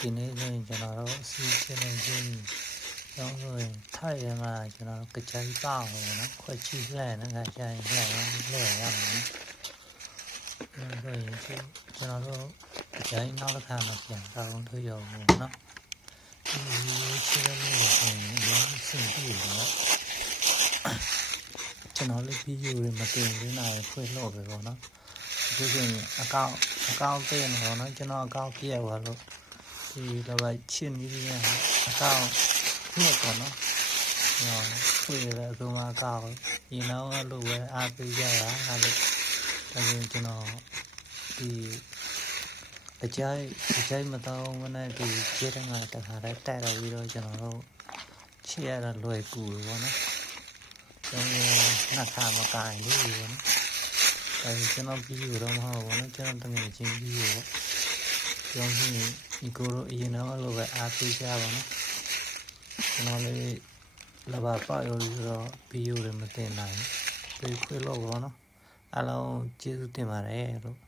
ဒီနေ့ဆိုရင်ကျွန်တော်တို့အစီအစဉ်နဲ့ချင်းကျောင်းဆိုရင်ထိုက်ရမှာကျွန်တော်ကကြိုက်ပါအောင်နော်ခွက်ချီလှဲ့နဲ့ငါချိုင်းလှဲ့ရမယ်ဆိုရင်ကျွန်တော်တို့ကကြိုက်နောက်တစ်ခါမှပြန်တော့ထုတ်ရအောင်နော်ဒီချီရလို့ဆိုရင်ရောစင်ပြည့်တော့ကျွန်တော်လေးပြီးယူရမတင်သေးနိုင်ဖွင့်လို့ပဲပေါ့နော်ဒီဆိုရင်အကောင့်တင်တော့နော်ကျွန်တော်အကောင့်ပြည့်သွားလို့ဒီတော့ချင်းကြီးကြီးအကောင့်နှစ်ပေါ့နော်ဖွင့်ရတဲ့အကောင်အကောင့်ဒီနောက်လို့ပဲအားပေးကြတာအဲ့ဒါကျွန်တော်ဒီအကြိုက်မတော့မနဲ့ဒီကျေးတဲ့ငါတခါတည်းတက်တော့ပြီးတော့ကျွန်တော်တို့ချစ်ရတာလွယ်ကူပေါ့နော်ကျွန်တော်နှခါမကိုင်လို့ပေါ့နော်ကျွန်တော်ပြီးရတော့မဟုတ်ဘူးနော်ကျွန်တော်တကယ်ချင်းပြီးရပေါ့ကျွန်တော်ဒီကိုလိုအရင်တော့လိုပဲအားပေးကြပါနော်ကျွန်တော်လေးလဘာပါရောတော့ပြီးရမတင်နိုင်ဘူးပြေးခွေလို့ပေါ့နော်အားလုံးကျေးဇူးတင်ပါတယ်လို့